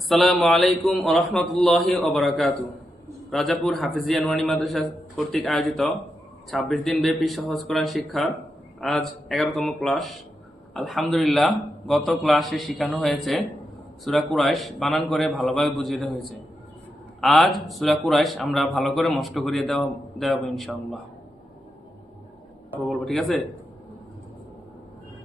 আসসালামু আলাইকুম ওরহমতুল্লাহি ওবরাকাত রাজাপুর হাফিজিয়া নুয়ানি মাদ্রাসা কর্তৃক আয়োজিত ছাব্বিশ দিন ব্যাপী সহজ কোরআন শিক্ষার আজ এগারোতম ক্লাস। আলহামদুলিল্লাহ, গত ক্লাসে শেখানো হয়েছে সুরা কুরাইশ বানান করে ভালোভাবে বুঝিয়ে দেওয়া হয়েছে। আজ সুরা কুরাইশ আমরা ভালো করে মস্ত করিয়ে দেওয়া দেওয়াবো ইনশাআল্লাহ। তারপর বলব, ঠিক আছে?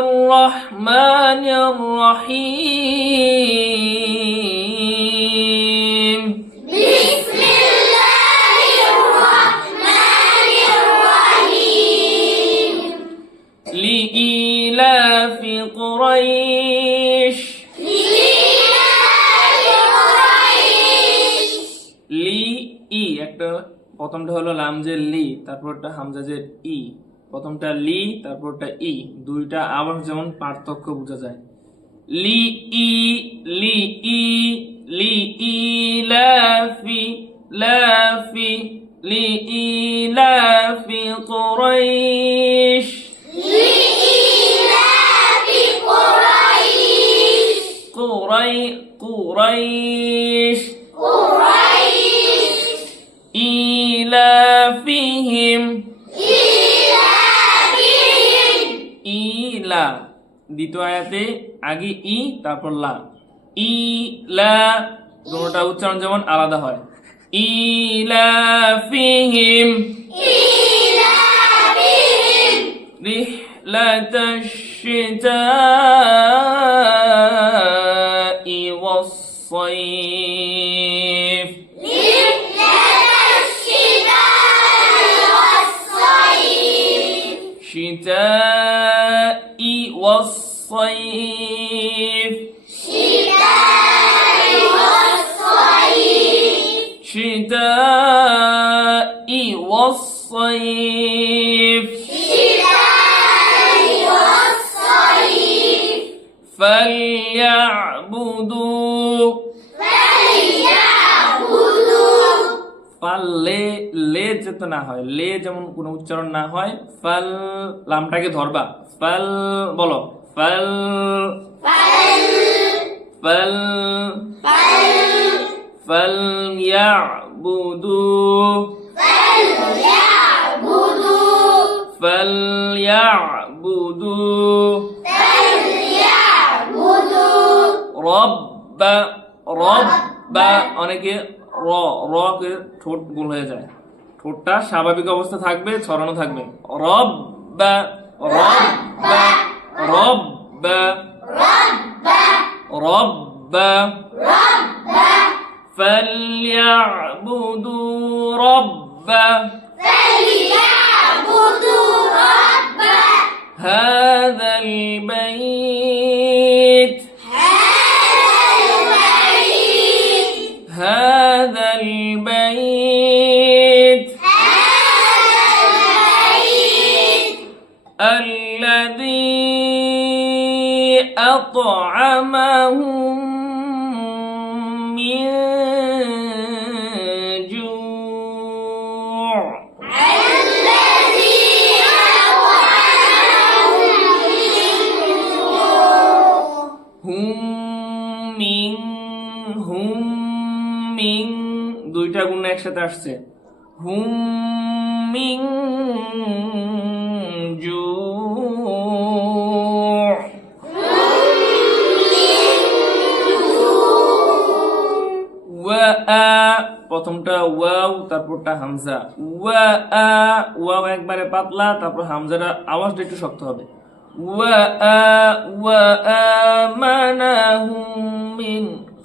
الله الرحمن الرحيم لإيلاف قريش লি ই একটা প্রথমটা হলো লামজের লি তারপরটা হামজাজের ই প্রথমটা লি তারপরটা ই। দুইটা আবার যেমন পার্থক্য বোঝা যায়। লি ই লি ই লি ই লাফি লাফি লি ই লাফি কুরাইশ। লি ই লাফি কুরাইশ। কুরাই কুরাইশ। ইলাফিহিম। দ্বিতীয় আয়াতে আগে ই, তারপর লা। ই, লা, দুটোটা উচ্চারণ যেমন আলাদা হয়। ই ইলাফিহিম রিহলাতাশ শিতাই ওয়াস-সাইফ রিহলাতাশ শিতাই والصيف الشتاء والصيف فليعبدوا ফালে লে যেতে না হয় লে যেমন কোনো উচ্চারণ না হয় ফাল লামটাকে ধরবা ফাল বলো ফাল। ফাল। ফাল ইয়াবুদু। ফাল ইয়াবুদু। রব্বা রব্বা অনেকে র র কে ঠোঁট গোল হয়ে যায়। ঠোঁটটা স্বাভাবিক অবস্থা থাকবে, ছড়ানো থাকবে। রব্বা রব্বা البيت. هذا البيت. الذي أطعمهم من হুম, মিং, দুইটা গুণ একসাথে আসছে। হুম, মিং, জু প্রথমটা ওয়াও, তারপরটা হামজা। ওয়া ওয়াও একবারে পাতলা, তারপর হামজাটা আওয়াজটা একটু শক্ত হবে। ওয়া, আ, ওয়া আমানাহুম মিন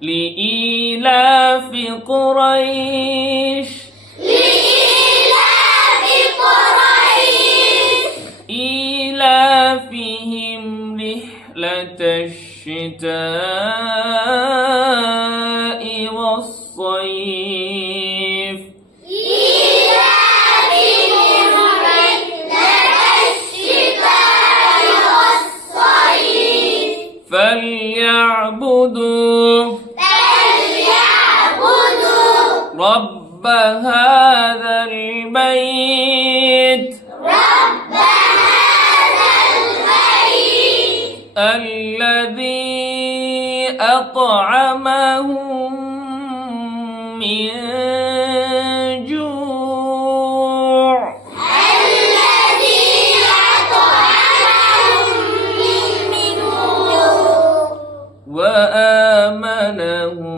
لإيلاف قريش. لإيلاف قريش إيلافهم رحلة الشتاء والصيف إيلافهم رحلة الشتاء والصيف. فليعبدوا فليعبدوا رب هذا البيت. رب هذا البيت. الذي أطعمهم من جوع. الذي أطعمهم من جوع. وآمنهم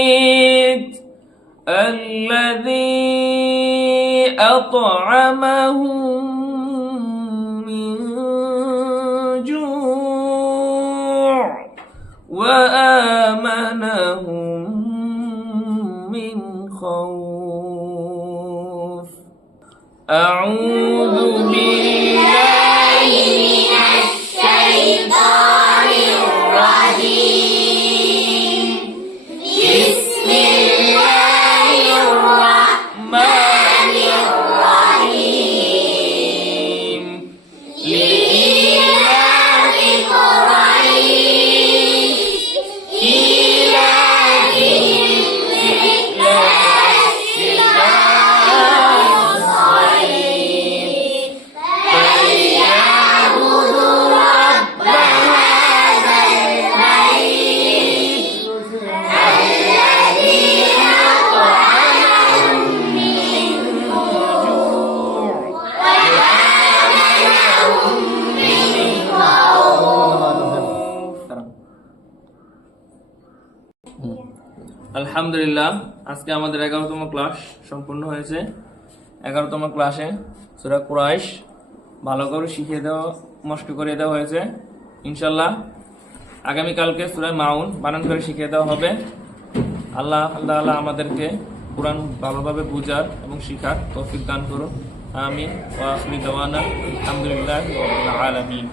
البيت الذي أطعمهم من جوع وآمنهم من خوف. أعوذ بالله আলহামদুলিল্লাহ, আজকে আমাদের এগারোতম ক্লাস সম্পূর্ণ হয়েছে। এগারোতম ক্লাসে সুরা কুরাইশ ভালো করে শিখিয়ে দেওয়া মস্ক করে দেওয়া হয়েছে। ইনশাল্লাহ আগামীকালকে সুরা মাউন বানান করে শিখিয়ে দেওয়া হবে। আল্লাহ আল্লাহ আল্লাহ আমাদেরকে কোরআন ভালোভাবে বুঝার এবং শিখার তৌফিক দান করুন আমি ওয়া আখরি দাওয়ানা আলহামদুলিল্লাহ আলামিন।